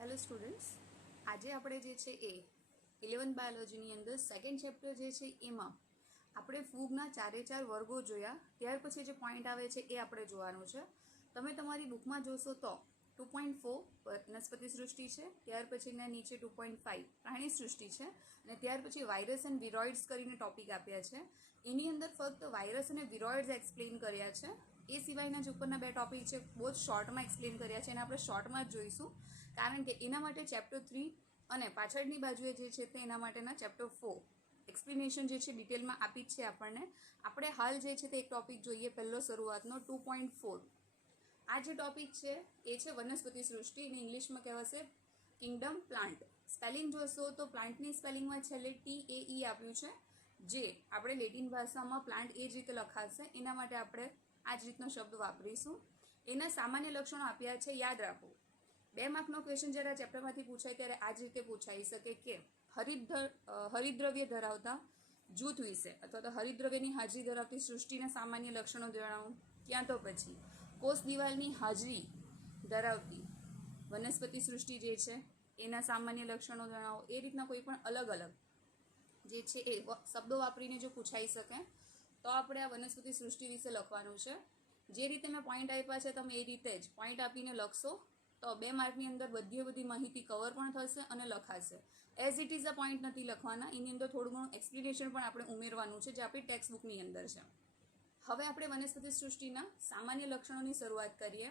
Hello students, આજે આપણે જે છે એ 11th બાયોલોજીની અંદર સેકન્ડ ચેપ્ટર જે છે એમાં આપણે ફૂગના ચારે ચાર વર્ગો જોયા. ત્યાર પછી જે પોઈન્ટ આવે છે એ આપણે જોવાનું છે. તમે તમારી બુકમાં જોશો તો 2.4 વનસ્પતિ સૃષ્ટિ છે, ત્યાર પછીના નીચે 2.5 પ્રાણી સૃષ્ટિ છે અને ત્યાર પછી વાયરસ એન્ડ વિરોઇડ્સ કરીને ટોપિક આપ્યા છે. એની અંદર ફક્ત વાયરસ અને વિરોઇડ્સ એક્સપ્લેન કર્યા છે. એ સિવાયના જે ઉપરના બે ટોપિક છે બહુ જ શોર્ટમાં એક્સપ્લેન કર્યા છે અને આપણે શોર્ટમાં જ જોઈશું, કારણ કે એના માટે ચેપ્ટર 3 અને પાછળની બાજુએ જે છે તે એના માટેના ચેપ્ટર 4 એક્સપ્લેનેશન જે છે ડિટેલમાં આપી જ છે આપણને. આપણે હાલ જે છે તે એક ટોપિક જોઈએ, પહેલો શરૂઆતનો 2.4. આ જે ટોપિક છે એ છે વનસ્પતિ સૃષ્ટિ અને ઇંગ્લિશમાં કહેવાશે કિંગડમ પ્લાન્ટ. સ્પેલિંગ જોશો તો પ્લાન્ટની સ્પેલિંગમાં છેલ્લે TAE આપ્યું છે, જે આપણે લેટિન ભાષામાં પ્લાન્ટ એ જ રીતે લખાશે. એના માટે આપણે આ જ રીતનો શબ્દ વાપરીશું. એના સામાન્ય લક્ષણો આપ્યા છે, યાદ રાખો. 2 માર્કનો ક્વેશ્ચન જ્યારે આ ચેપ્ટરમાંથી પૂછાય ત્યારે આ જ રીતે પૂછાઈ શકે કે હરિતદ્રવ્ય ધરાવતા જૂથ વિશે અથવા તો હરિતદ્રવ્યની હાજરી ધરાવતી સૃષ્ટિના સામાન્ય લક્ષણો જણાવો. ક્યાં તો પછી કોષ દિવાલની હાજરી ધરાવતી વનસ્પતિ સૃષ્ટિ જે છે એના સામાન્ય લક્ષણો જણાવો. એ રીતના કોઈ પણ અલગ અલગ જે છે એ શબ્દો વાપરીને જો પૂછાઈ શકે તો આપણે આ વનસ્પતિ સૃષ્ટિ વિશે લખવાનું છે. જે રીતે મેં પોઈન્ટ આપ્યા છે તમે એ રીતે જ પોઈન્ટ આપીને લખશો તો 2 માર્કની અંદર બધી માહિતી કવર પણ થશે અને લખાશે. As it is a point નથી લખવાના, એની અંદર થોડું ઘણું એક્સપ્લેનેશન પણ આપણે ઉમેરવાનું છે જે આપણી ટેક્સ્ટ બુકની અંદર છે. હવે આપણે વનસ્પતિ સૃષ્ટિના સામાન્ય લક્ષણોની શરૂઆત કરીએ.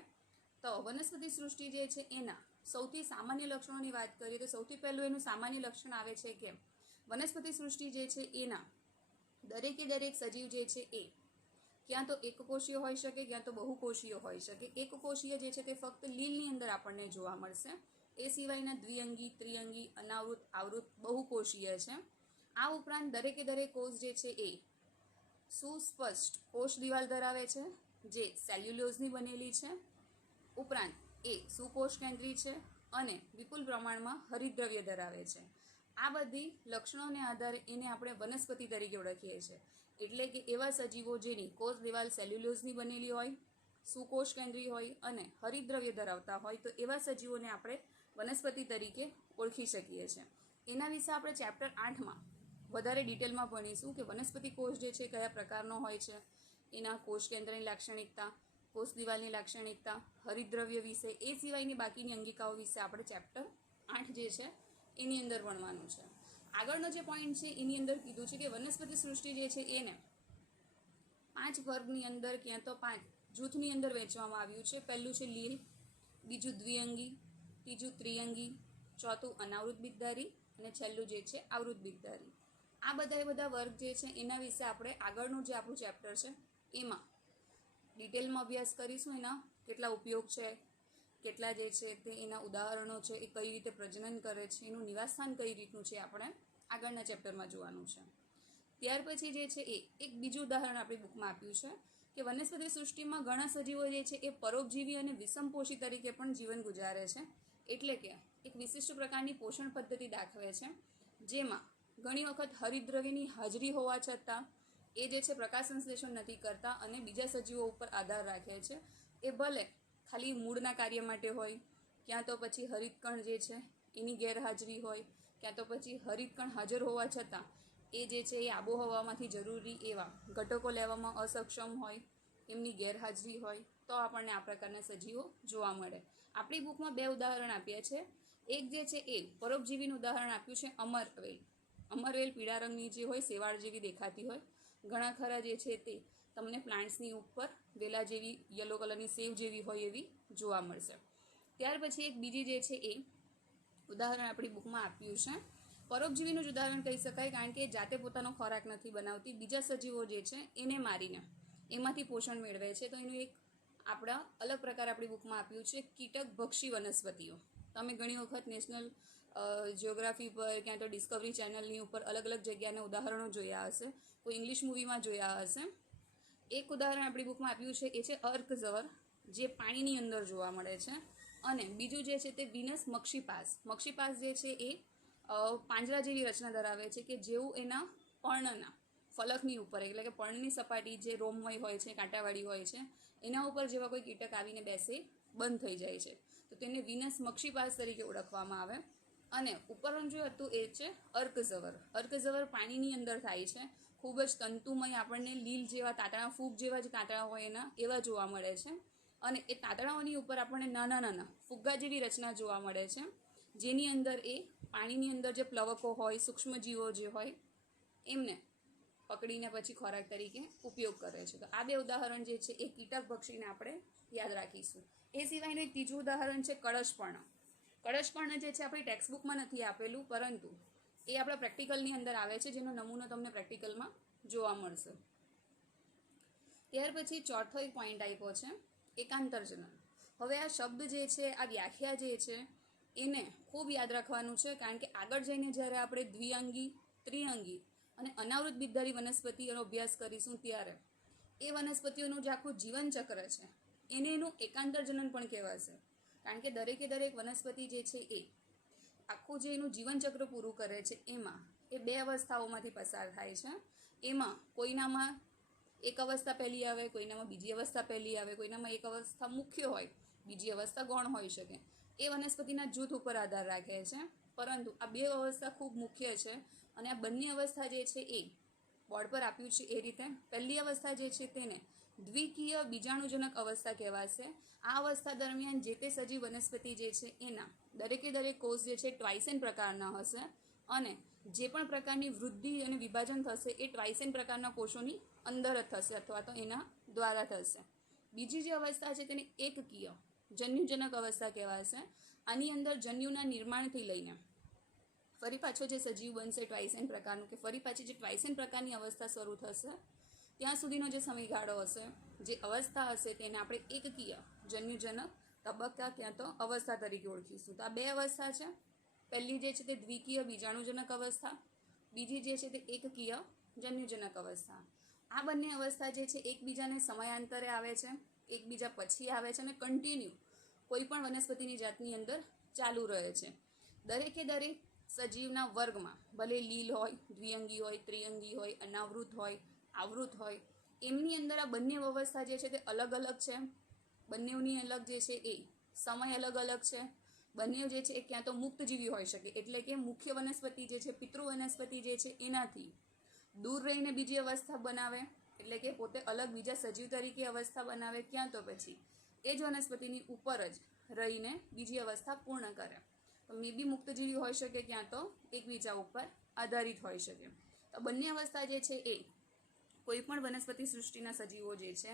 તો વનસ્પતિ સૃષ્ટિ જે છે એના સૌથી સામાન્ય લક્ષણોની વાત કરીએ તો સૌથી પહેલું એનું સામાન્ય લક્ષણ આવે છે કે વનસ્પતિ સૃષ્ટિ જે છે એના દરેક સજીવ જે છે એ ક્યાં તો એકકોષીય હોઈ શકે, ક્યાં તો બહુકોષીય હોઈ શકે. એકકોષીય જે છે તે ફક્ત લીલની અંદર આપણને જોવા મળશે. એ સિવાયના દ્વિઅંગી, ત્રિઅંગી, અનાવૃત, આવૃત, બહુકોષીય છે. આ ઉપરાંત દરેક કોષ જે છે એ સુસ્પષ્ટ કોષ દિવાલ ધરાવે છે જે સેલ્યુલોઝની બનેલી છે. ઉપરાંત એ સુકોષ કેન્દ્રી છે અને વિપુલ પ્રમાણમાં હરિતદ્રવ્ય ધરાવે છે. આ બધી લક્ષણોને આધારે એને આપણે વનસ્પતિ તરીકે ઓળખીએ છીએ. એટલે કે એવા સજીવો જેની કોષ દિવાલ સેલ્યુલોઝની બનેલી હોય, સુકોષ કેન્દ્રી હોય અને હરિતદ્રવ્ય ધરાવતા હોય તો એવા સજીવોને આપણે વનસ્પતિ તરીકે ઓળખી શકીએ છીએ. એના વિશે આપણે ચેપ્ટર 8માં વધારે ડિટેલમાં ભણીશું કે વનસ્પતિ કોષ જે છે કયા પ્રકારનો હોય છે, એના કોષ કેન્દ્રની લાક્ષણિકતા, કોષ દિવાલની લાક્ષણિકતા, હરિતદ્રવ્ય વિશે, એ સિવાયની બાકીની અંગિકાઓ વિશે આપણે ચેપ્ટર 8 જે છે એની અંદર ભણવાનું છે. આગળનો જે પોઈન્ટ છે એની અંદર કીધું છે કે વનસ્પતિ સૃષ્ટિ જે છે એને 5 વર્ગની અંદર ક્યાં તો 5 જૂથની અંદર વહેંચવામાં આવ્યું છે. પહેલું છે લીલ, બીજું દ્વિઅંગી, ત્રીજું ત્રિઅંગી, ચોથું અનાવૃત બીજધારી અને છેલ્લું જે છે આવૃત બીજધારી. આ બધા વર્ગ જે છે એના વિશે આપણે આગળનું જે આપણું ચેપ્ટર છે એમાં ડિટેલમાં અભ્યાસ કરીશું. એના કેટલા ઉપયોગ છે, કેટલા જે છે તે એના ઉદાહરણો છે, એ કઈ રીતે પ્રજનન કરે છે, એનું નિવાસસ્થાન કઈ રીતનું છે આપણે આગળના ચેપ્ટરમાં જોવાનું છે. ત્યાર પછી જે છે એ એક બીજું ઉદાહરણ આપણી બુકમાં આપ્યું છે કે વનસ્પતિ સૃષ્ટિમાં ઘણા સજીવો જે છે એ પરોપજીવી અને વિષમપોષી તરીકે પણ જીવન ગુજારે છે. એટલે કે એક વિશિષ્ટ પ્રકારની પોષણ પદ્ધતિ દાખવે છે, જેમાં ઘણી વખત હરિતદ્રવ્યની હાજરી હોવા છતાં એ જે છે પ્રકાશ સંશ્લેષણ નથી કરતા અને બીજા સજીવો ઉપર આધાર રાખે છે. એ ભલે ખાલી મૂળના કાર્ય માટે હોય, ક્યાં તો પછી હરિતકણ જે છે એની ગેરહાજરી હોય, ક્યાં તો પછી હરિતકણ હાજર હોવા છતાં એ જે છે એ આબોહવામાંથી જરૂરી એવા ઘટકો લેવામાં અસક્ષમ હોય, એમની ગેરહાજરી હોય તો આપણને આ પ્રકારના સજીવો જોવા મળે. આપણી બુકમાં 2 ઉદાહરણ આપ્યા છે. એક જે છે એ પરોપજીવીનું ઉદાહરણ આપ્યું છે અમરવેલ. અમરવેલ પીળા રંગની જે હોય, શેવાળ જેવી દેખાતી હોય. ઘણા ખરા જે છે તે તમને પ્લાન્ટ્સની ઉપર વેલા જેવી યલો કલરની સેવ જેવી હોય એવી જોવા મળશે. ત્યાર પછી એક બીજી જે છે એ ઉદાહરણ આપણી બુકમાં આપ્યું છે. પરોપજીવીનું જ ઉદાહરણ કહી શકાય, કારણ કે જાતે પોતાનો ખોરાક નથી બનાવતી, બીજા સજીવો જે છે એને મારીને એમાંથી પોષણ મેળવે છે. તો એનું એક આપણા અલગ પ્રકાર આપણી બુકમાં આપ્યું છે કીટક ભક્ષી વનસ્પતિઓ. તમે ઘણી વખત નેશનલ જિયોગ્રાફી પર ક્યાં તો ડિસ્કવરી ચેનલની ઉપર અલગ જગ્યાના ઉદાહરણો જોયા હશે, કોઈ ઇંગ્લિશ મૂવીમાં જોયા હશે. એક ઉદાહરણ આપણી બુકમાં આપ્યું છે એ છે અર્કઝવર, જે પાણીની અંદર જોવા મળે છે. અને બીજું જે છે તે વિનસ મક્ષીપાસ. મક્ષીપાસ જે છે એ પાંજરા જેવી રચના ધરાવે છે કે જેવું એના પર્ણના ફલકની ઉપર એટલે કે પર્ણની સપાટી જે રોમમય હોય છે, કાંટાવાળી હોય છે, એના ઉપર જેવા કોઈ કીટક આવીને બેસે બંધ થઈ જાય છે, તો તેને વિનસ મક્ષીપાસ તરીકે ઓળખવામાં આવે. અને ઉપરનું જે હતું એ છે અર્કઝવર. અર્કઝવર પાણીની અંદર થાય છે, ખૂબ જ તંતુમય, આપણને લીલ જેવા તાતણા, ફૂગ જેવા જ તાતણા હોય એના એવા જોવા મળે છે. અને એ તાતણાઓની ઉપર આપણને નાના નાના ફુગ્ગા જેવી રચના જોવા મળે છે, જેની અંદર એ પાણીની અંદર જે પ્લવકો હોય, સૂક્ષ્મજીવો જે હોય એમને પકડીને પછી ખોરાક તરીકે ઉપયોગ કરે છે. તો આ બે ઉદાહરણ જે છે એ કીટક પક્ષીને આપણે યાદ રાખીશું. એ સિવાયનું એક ત્રીજું ઉદાહરણ છે કળશપર્ણ. કળશપર્ણ જે છે આપણી ટેક્સ્ટબુકમાં નથી આપેલું, પરંતુ એ આપણા પ્રેક્ટિકલની અંદર આવે છે, જેનો નમૂનો તમને પ્રેક્ટિકલમાં જોવા મળશે. ત્યાર પછી ચોથો એક પોઈન્ટ આપ્યો છે એકાંતરજનન. હવે આ શબ્દ જે છે, આ વ્યાખ્યા જે છે એને ખૂબ યાદ રાખવાનું છે, કારણ કે આગળ જઈને જ્યારે આપણે દ્વિઅંગી, ત્રિઅંગી અને અનાવૃત બીજધારી વનસ્પતિઓનો અભ્યાસ કરીશું ત્યારે એ વનસ્પતિઓનું જે આખું જીવનચક્ર છે એને એનું એકાંતરજનન પણ કહેવાશે. કારણ કે દરેકે દરેક વનસ્પતિ જે છે એ આખું જે એનું જીવનચક્ર પૂરું કરે છે એમાં એ બે અવસ્થાઓમાંથી પસાર થાય છે. એમાં કોઈનામાં એક અવસ્થા પહેલી આવે, કોઈનામાં બીજી અવસ્થા પહેલી આવે, કોઈનામાં એક અવસ્થા મુખ્ય હોય, બીજી અવસ્થા ગૌણ હોઈ શકે. એ વનસ્પતિના જૂથ ઉપર આધાર રાખે છે, પરંતુ આ બે અવસ્થા ખૂબ મુખ્ય છે. અને આ બંને અવસ્થા જે છે એ બોર્ડ પર આપ્યું છે એ રીતે. પહેલી અવસ્થા જે છે તેને દ્વિકીય બીજાણુજનક અવસ્થા કહેવાશે. આ અવસ્થા દરમિયાન જે તે સજીવ વનસ્પતિ જે છે એના દરેકે દરેક કોષ જે છે ટ્વાઇસેન પ્રકારના હશે, અને જે પણ પ્રકારની વૃદ્ધિ અને વિભાજન થશે એ ટ્વાઇસેન પ્રકારના કોષોની અંદર જ થશે અથવા તો એના દ્વારા થશે. બીજી જે અવસ્થા છે તેને એકકીય જન્યુજનક અવસ્થા કહેવાશે. આની અંદર જન્યુના નિર્માણથી લઈને ફરી પાછો જે સજીવ બનશે ટ્વાઇસેન પ્રકારનું, કે ફરી પાછી જે ટ્વાઇસેન પ્રકારની અવસ્થા શરૂ થશે ત્યાં સુધીનો જે સમયગાળો હશે, જે અવસ્થા હશે તેને આપણે એકકીય જન્યુજનક તબક્કા ક્યાં તો અવસ્થા તરીકે ઓળખીશું. તો આ બે અવસ્થા છે. પહેલી જે છે તે દ્વિકીય બીજાણુજનક અવસ્થા, બીજી જે છે તે એકકીય જન્યુજનક અવસ્થા. આ બંને અવસ્થા જે છે એકબીજાને સમયાંતરે આવે છે, એકબીજા પછી આવે છે અને કન્ટિન્યુ કોઈ પણ વનસ્પતિની જાતની અંદર ચાલુ રહે છે. દરેકે દરેક સજીવના વર્ગમાં ભલે લીલ હોય, દ્વિઅંગી હોય, ત્રિઅંગી હોય, અનાવૃત હોય, આવૃત હોય, એમની અંદર આ બંને અવસ્થા જે છે તે અલગ અલગ છે. બંનેની અલગ જે છે એ સમય અલગ અલગ છે. બંને જે છે એ ક્યાં તો મુક્તજીવી હોઈ શકે, એટલે કે મુખ્ય વનસ્પતિ જે છે, પિતૃ વનસ્પતિ જે છે એનાથી દૂર રહીને બીજી અવસ્થા બનાવે, એટલે કે પોતે અલગ બીજા સજીવ તરીકે અવસ્થા બનાવે, ક્યાં તો પછી એ જ વનસ્પતિની ઉપર જ રહીને બીજી અવસ્થા પૂર્ણ કરે. તો મે બી મુક્તજીવી હોઈ શકે, ક્યાં તો એકબીજા ઉપર આધારિત હોઈ શકે. તો બંને અવસ્થા જે છે એ કોઈ પણ વનસ્પતિ સૃષ્ટિના સજીવો જે છે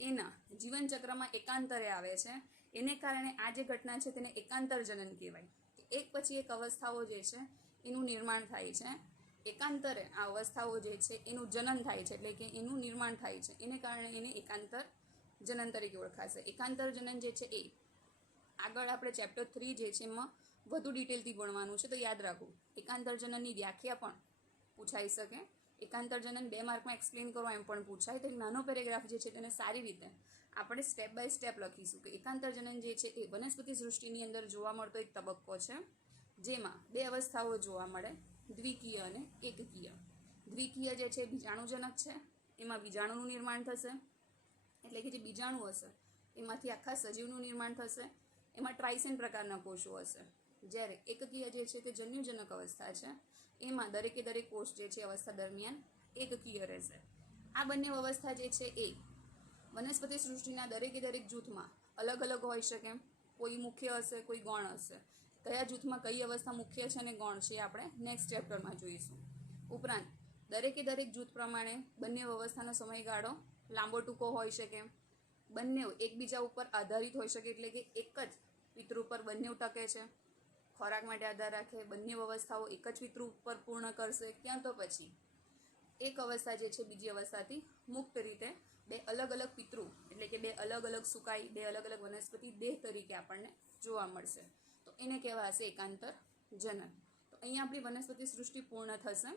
એના જીવનચક્રમાં એકાંતરે આવે છે. એને કારણે આ જે ઘટના છે તેને એકાંતરજનન કહેવાય. એક પછી એક અવસ્થાઓ જે છે એનું નિર્માણ થાય છે. એકાંતરે આ અવસ્થાઓ જે છે એનું જનન થાય છે, એટલે કે એનું નિર્માણ થાય છે. એને કારણે એને એકાંતર જનન તરીકે ઓળખાશે. એકાંતર જનન જે છે એ આગળ આપણે ચેપ્ટર 3 જે છે એમાં વધુ ડિટેલથી ભણવાનું છે, તો યાદ રાખવું. એકાંતર જનનની વ્યાખ્યા પણ પૂછાઈ શકે. એકાંતર જનન 2 માર્કમાં એક્સપ્લેન કરો એમ પણ પૂછાય. તો એક નાનો પેરેગ્રાફ જે છે તેને સારી રીતે આપણે સ્ટેપ બાય સ્ટેપ લખીશું કે એકાંતર જનન જે છે એ વનસ્પતિ સૃષ્ટિની અંદર જોવા મળતો એક તબક્કો છે, જેમાં બે અવસ્થાઓ જોવા મળે, દ્વિકીય અને એકકીય. દ્વિકીય જે છે બીજાણુજનક છે, એમાં બીજાણુનું નિર્માણ થશે, એટલે કે જે બીજાણુ હશે એમાંથી આખા સજીવનું નિર્માણ થશે. એમાં ટ્રાઇસેન પ્રકારના કોષો હશે. જ્યારે એકકીય જે છે તે જન્યુજનક અવસ્થા છે, એમાં દરેકે દરેક કોષ જે છે અવસ્થા દરમિયાન એકકીય રહેશે. આ બંને અવસ્થા જે છે એ વનસ્પતિ સૃષ્ટિના દરેકે દરેક જૂથમાં અલગ અલગ હોઈ શકે. કોઈ મુખ્ય હશે, કોઈ ગૌણ હશે. કયા જૂથમાં કઈ અવસ્થા મુખ્ય છે અને ગૌણ છે આપણે નેક્સ્ટ ચેપ્ટરમાં જોઈશું. ઉપરાંત દરેકે દરેક જૂથ પ્રમાણે બંને અવસ્થાનો સમયગાળો લાંબો ટૂંકો હોઈ શકે. બંને એકબીજા ઉપર આધારિત હોઈ શકે, એટલે કે એક જ પિતૃ પર બંને ટકે છે, ખોરાક માટે આધાર રાખે. બંને અવસ્થાઓ એક જ પિતૃ પર પૂર્ણ કરશે, ક્યાં તો પછી એક અવસ્થા જે છે બીજી અવસ્થાથી મુક્ત રીતે બે અલગ અલગ પિતૃ, એટલે કે બે અલગ અલગ સુકાઈ, બે અલગ અલગ વનસ્પતિ દેહ તરીકે આપણને જોવા મળશે. તો એને કહેવાશે એકાંતર જનન. તો અહીંયા આપણી વનસ્પતિ સૃષ્ટિ પૂર્ણ થશે.